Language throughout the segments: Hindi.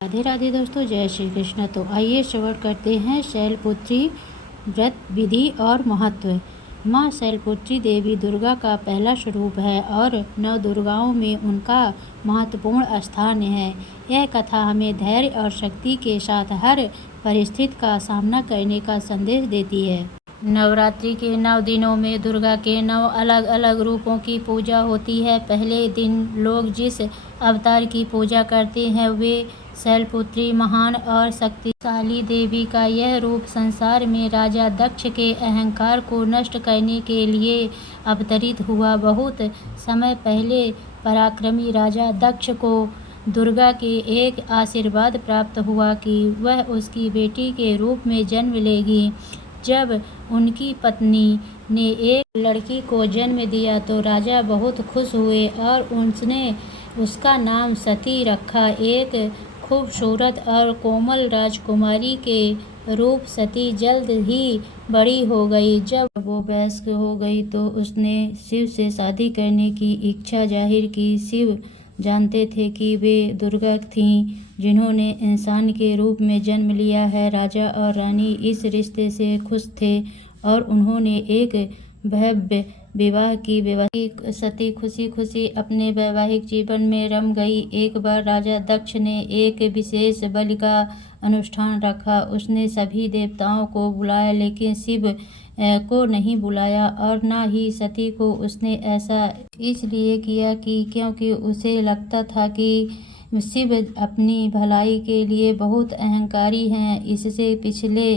राधे राधे दोस्तों, जय श्री कृष्ण। तो आइए श्रवण करते हैं शैलपुत्री व्रत विधि और महत्व। माँ शैलपुत्री देवी दुर्गा का पहला स्वरूप है और नव दुर्गाओं में उनका महत्वपूर्ण स्थान है। यह कथा हमें धैर्य और शक्ति के साथ हर परिस्थिति का सामना करने का संदेश देती है। नवरात्रि के 9 दिनों में दुर्गा के 9 अलग अलग रूपों की पूजा होती है। पहले दिन लोग जिस अवतार की पूजा करते हैं वे शैलपुत्री महान और शक्तिशाली देवी का यह रूप संसार में राजा दक्ष के अहंकार को नष्ट करने के लिए अवतरित हुआ। बहुत समय पहले पराक्रमी राजा दक्ष को दुर्गा के एक आशीर्वाद प्राप्त हुआ कि वह उसकी बेटी के रूप में जन्म लेगी। जब उनकी पत्नी ने एक लड़की को जन्म दिया तो राजा बहुत खुश हुए और उसने उसका नाम सती रखा। एक खूबसूरत और कोमल राजकुमारी के रूप सती जल्द ही बड़ी हो गई। जब वो वयस्क हो गई तो उसने शिव से शादी करने की इच्छा जाहिर की। शिव जानते थे कि वे दुर्गा थीं जिन्होंने इंसान के रूप में जन्म लिया है। राजा और रानी इस रिश्ते से खुश थे और उन्होंने एक भव्य विवाह की व्यवस्था। सती खुशी खुशी अपने वैवाहिक जीवन में रम गई। एक बार राजा दक्ष ने एक विशेष बलि का अनुष्ठान रखा। उसने सभी देवताओं को बुलाया लेकिन शिव को नहीं बुलाया और न ही सती को। उसने ऐसा इसलिए किया कि क्योंकि उसे लगता था कि शिव अपनी भलाई के लिए बहुत अहंकारी हैं। इससे पिछले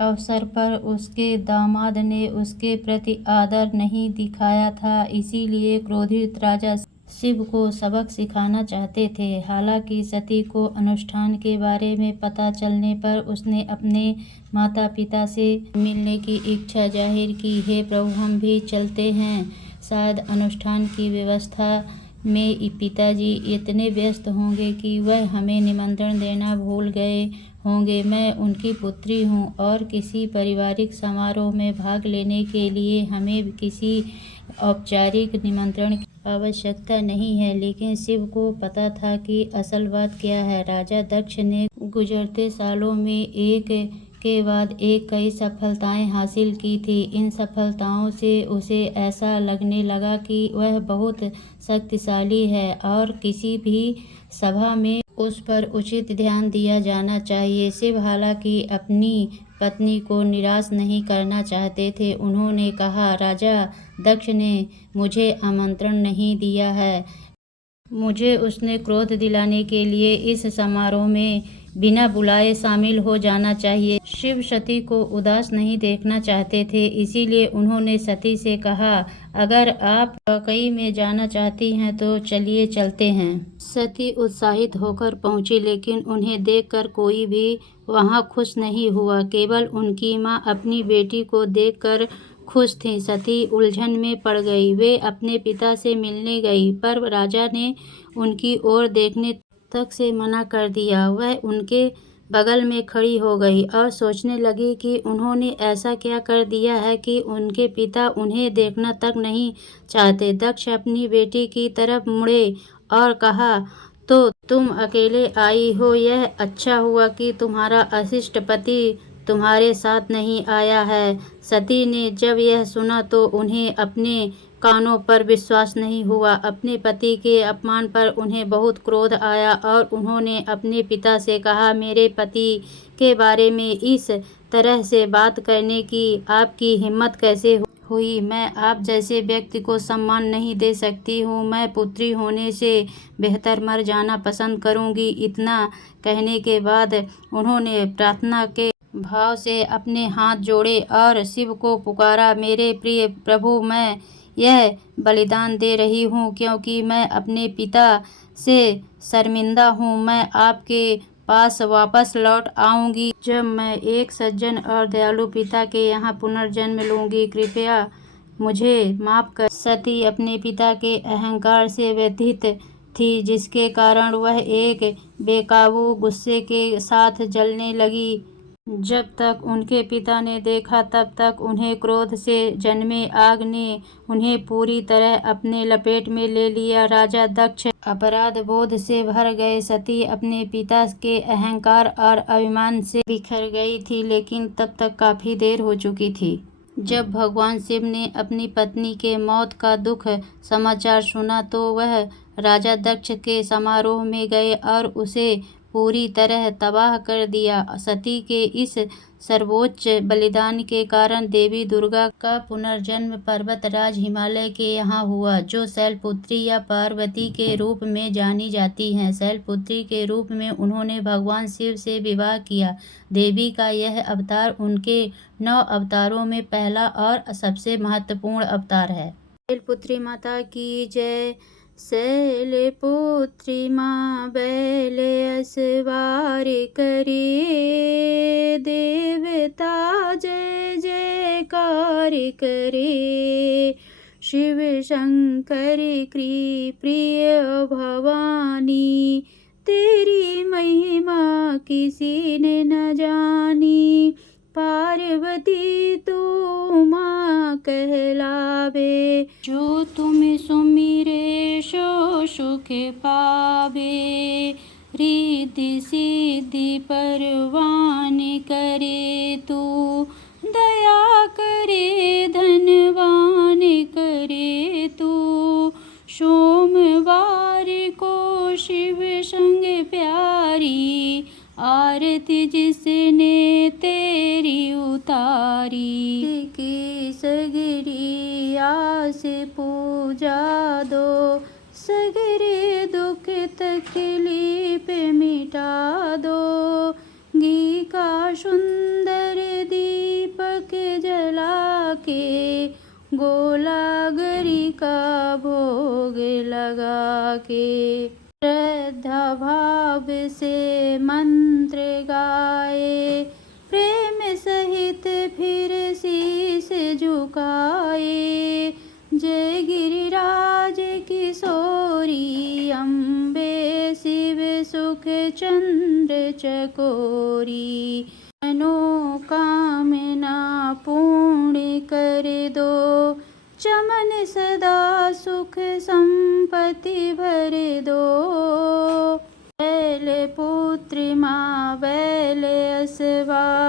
अवसर पर उसके दामाद ने उसके प्रति आदर नहीं दिखाया था, इसीलिए क्रोधित राजा शिव को सबक सिखाना चाहते थे। हालांकि सती को अनुष्ठान के बारे में पता चलने पर उसने अपने माता पिता से मिलने की इच्छा जाहिर की। हे प्रभु, हम भी चलते हैं। शायद अनुष्ठान की व्यवस्था में पिताजी इतने व्यस्त होंगे कि वह हमें निमंत्रण देना भूल गए होंगे। मैं उनकी पुत्री हूँ और किसी पारिवारिक समारोह में भाग लेने के लिए हमें किसी औपचारिक निमंत्रण की आवश्यकता नहीं है। लेकिन शिव को पता था कि असल बात क्या है। राजा दक्ष ने गुजरते सालों में एक के बाद एक कई सफलताएं हासिल की थी। इन सफलताओं से उसे ऐसा लगने लगा कि वह बहुत शक्तिशाली है और किसी भी सभा में उस पर उचित ध्यान दिया जाना चाहिए। शिव हालांकि अपनी पत्नी को निराश नहीं करना चाहते थे। उन्होंने कहा, राजा दक्ष ने मुझे आमंत्रण नहीं दिया है। मुझे उसने क्रोध दिलाने के लिए इस समारोह में बिना बुलाए शामिल हो जाना चाहिए। शिव सती को उदास नहीं देखना चाहते थे, इसीलिए उन्होंने सती से कहा, अगर आप वाकई में जाना चाहती हैं तो चलिए चलते हैं। सती उत्साहित होकर पहुंची लेकिन उन्हें देखकर कोई भी वहां खुश नहीं हुआ। केवल उनकी माँ अपनी बेटी को देखकर खुश थी। सती उलझन में पड़ गई। वे अपने पिता से मिलने गई पर राजा ने उनकी ओर देखने तक से मना कर दिया। वह उनके बगल में खड़ी हो गई और सोचने लगी कि उन्होंने ऐसा क्या कर दिया है कि उनके पिता उन्हें देखना तक नहीं चाहते। दक्ष अपनी बेटी की तरफ मुड़े और कहा, तो तुम अकेले आई हो। यह अच्छा हुआ कि तुम्हारा अशिष्ट पति तुम्हारे साथ नहीं आया है। सती ने जब यह सुना तो उन्हें अपने कानों पर विश्वास नहीं हुआ। अपने पति के अपमान पर उन्हें बहुत क्रोध आया और उन्होंने अपने पिता से कहा, मेरे पति के बारे में इस तरह से बात करने की आपकी हिम्मत कैसे हुई। मैं आप जैसे व्यक्ति को सम्मान नहीं दे सकती हूँ। मैं पुत्री होने से बेहतर मर जाना पसंद करूँगी। इतना कहने के बाद उन्होंने प्रार्थना के भाव से अपने हाथ जोड़े और शिव को पुकारा, मेरे प्रिय प्रभु, मैं यह बलिदान दे रही हूँ क्योंकि मैं अपने पिता से शर्मिंदा हूँ। मैं आपके पास वापस लौट आऊँगी जब मैं एक सज्जन और दयालु पिता के यहाँ पुनर्जन्म लूँगी। कृपया मुझे माफ़ कर। सती अपने पिता के अहंकार से व्यथित थी जिसके कारण वह एक बेकाबू गुस्से के साथ जलने लगी। जब तक उनके पिता ने देखा तब तक उन्हें क्रोध से जन्मे आग ने उन्हें पूरी तरह अपने लपेट में ले लिया। राजा दक्ष अपराध बोध से भर गए। सती अपने पिता के अहंकार और अभिमान से बिखर गई थी, लेकिन तब तक काफी देर हो चुकी थी। जब भगवान शिव ने अपनी पत्नी के मौत का दुख समाचार सुना तो वह राजा दक्ष के समारोह में गए और उसे पूरी तरह तबाह कर दिया। सती के इस सर्वोच्च बलिदान के कारण देवी दुर्गा का पुनर्जन्म पर्वतराज हिमालय के यहाँ हुआ, जो शैलपुत्री या पार्वती के रूप में जानी जाती हैं। शैलपुत्री के रूप में उन्होंने भगवान शिव से विवाह किया। देवी का यह अवतार उनके 9 अवतारों में पहला और सबसे महत्वपूर्ण अवतार है। शैलपुत्री माता की जय। शैलपुत्री माँ बैल असवार करे, देवता जय जयकार करे। शिव शंकर की प्रिय भवानी, तेरी महिमा किसी ने न जानी। पार्वती तू माँ कहलावे, जो तुम सुमिरे सो सुख पावे। रिद्धि सिद्धि परवान करे तू, दया करे धनवान करे तू। सोमवार को शिव संग प्यारी, आरती जिसने तेरी उतारी। की सगरी आस पूजा दो, सगरे दुख तकलीफ मिटा दो। घी का सुंदर दीपक जला के, गोलागरी का भोग लगा के। श्रद्धा भाव से मंत्र गाए, प्रेम सहित फिर शीश झुकाए। जय गिरिराज किशोरी, अम्बे शिव सुख चंद्र चकोरी। मनोकामना पूर्ण कर दो, चमन सदा सुख संपत्ति भर दो। बैल पुत्री माँ बैल असवार।